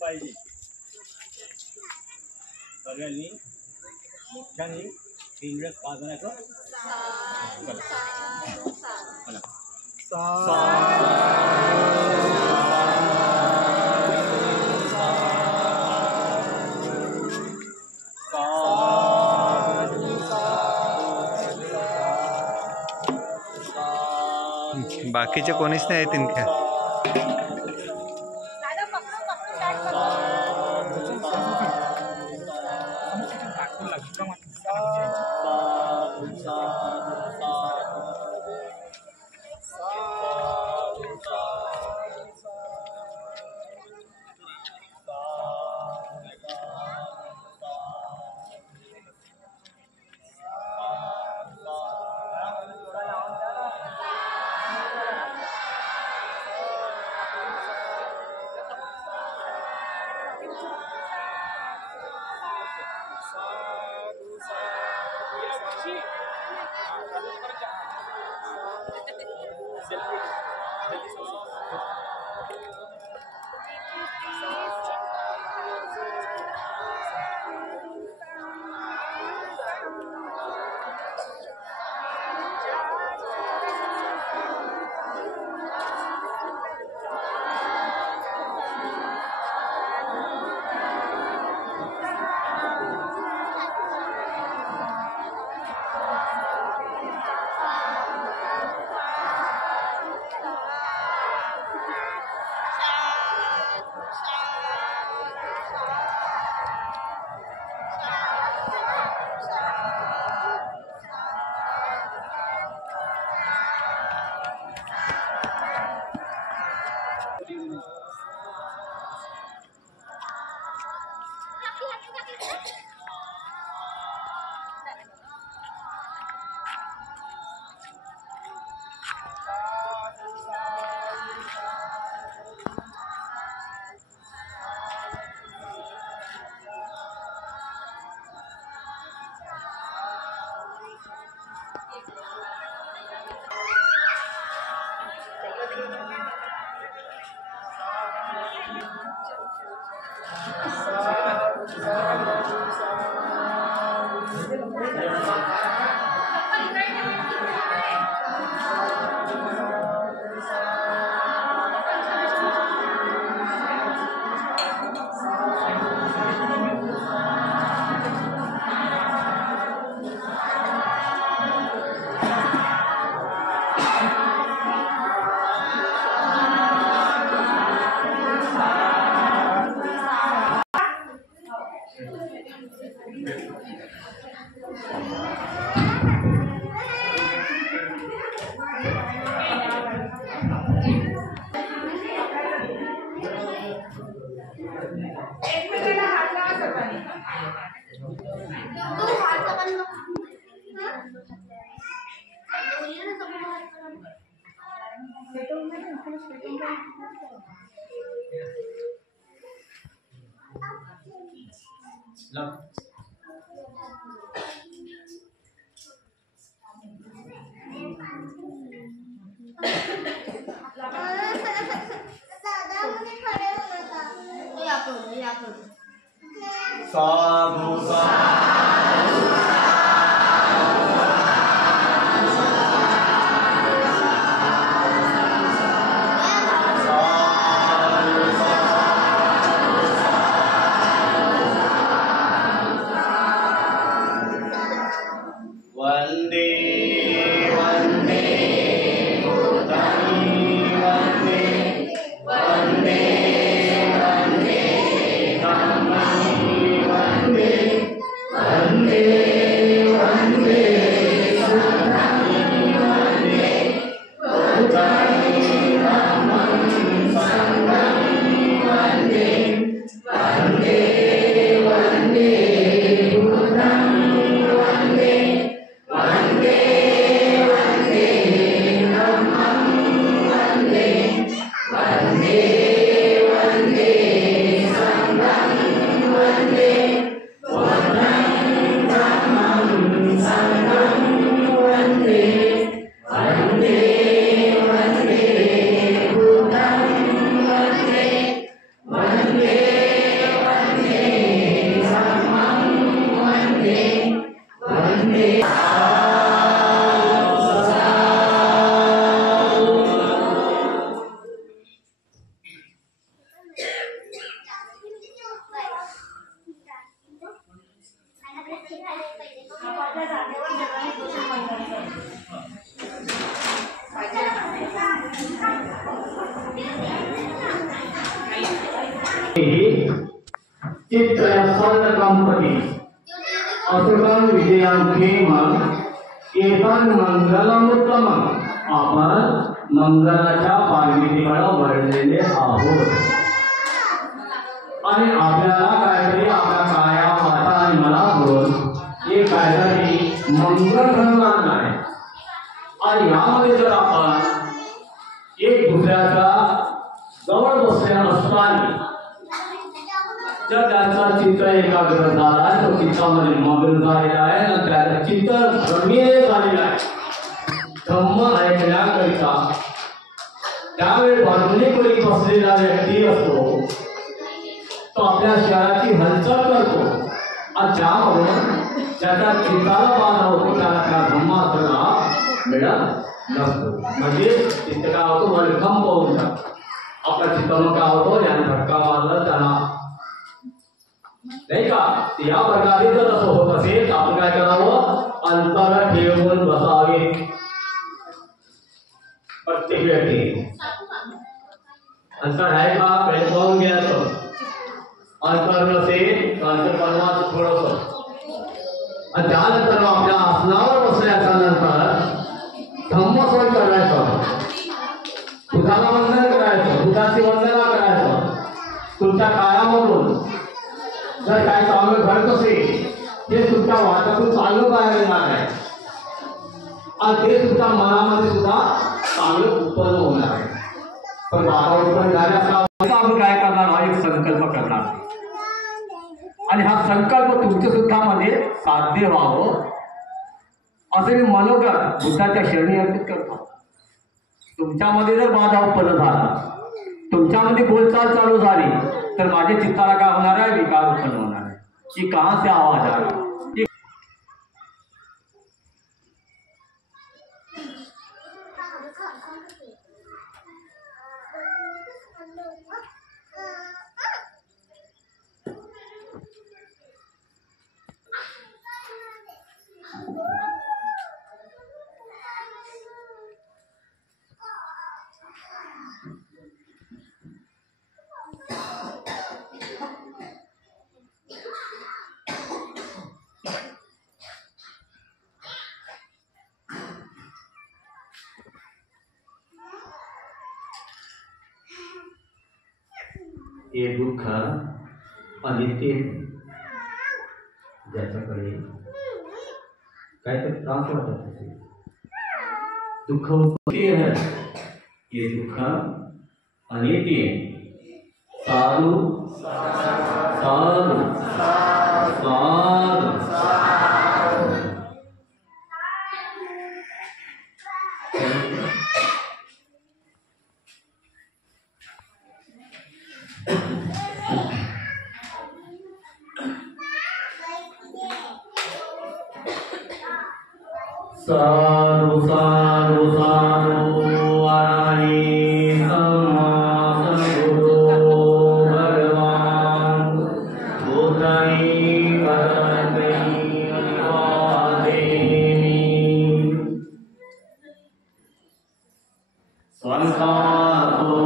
पाहिजे सगळ्यांनी मोठ्याने 3 वेळेस का म्हणायचं बाकीचे कोणीच नाही आहेत इनके साधु वंदे वंदे वंदे वंदे वंदे वंदे चित्रसर्णकंपती असुकं विजयांखेमं एतान मंगलमुत्तमं. आपण मंगलाच्या पार्वतीकडे वळलेले आहोत आणि आपल्याला काहीतरी आपल्या काया वाचा आणि मनातून हे काहीतरी मंगल घडणार नाही. आणि यामध्ये जर आपण एक दुसऱ्याचा जवळ बसले असताना जर त्याचा चित्त एकाग्र झाला आहे, तो चित्तामध्ये मग्न झालेला आहे आणि त्याचं चित्त रमणीय झालेलं आहे धम्म ऐकण्याकरिता. त्यावेळी बाजूने कोणी बसलेला व्यक्ती असतो तो आपल्या शरीराची हालचाल करतो आणि त्यामुळे त्याच्या चित्ताला बाधा होतो, त्याला त्या धम्माचा मिळत नसतो. म्हणजे चित्त काय होतो वलखंब होऊन जातो. आपल्या चित्ताला काय होतो याने धक्का मारला त्याला नाही का. या प्रकारे जर असं होत असेल तर आपण काय करावं अंतर ठेवून बसावे. प्रत्येक व्यक्ती अंतर आहे का पहिले पाहून घ्यायचं. अंतर नसेल तर अंतर बनवायचं थोडंसं आणि त्यानंतर आपल्या आसनावर बसल्याच्या नंतर धम्मस्वय करायचं, बुधाला वंदन करायचं, बुधाची वंदना करायचं. तुमच्या कायामधून जर काय चांगलं घडत असेल ते तुमच्या वाटातून चांगलं बाहेर येणार आहे आणि ते तुमच्या मनामध्ये सुद्धा चांगलं उत्पन्न होणार आहे. पण बाबा उत्पन्न झाल्याचा आपण काय करणार हा एक संकल्प करणार आणि हा संकल्प तुमच्या सुद्धा मध्ये साध्य व्हावं असं मी मनोगत बुद्धाच्या शरणी अर्पित करतो. तुमच्यामध्ये जर बाधा उत्पन्न झाला, तुमच्यामध्ये बोलचाल चालू झाली तर माझ्या चित्ताला काय होणार आहे विकार उत्पन्न होणार आहे की कहां से आवाज आ रही. हे दुःख अनित्य ज्याच्याकडे काहीतरी त्रास वाटत असेल दुःख है ये दुःख अनित्य साधु साधु साधु साधु साधु साधु आराणी सम्मा सद्गुरु भगवान बुद्धाई भगवती अभिवादेमी संसारो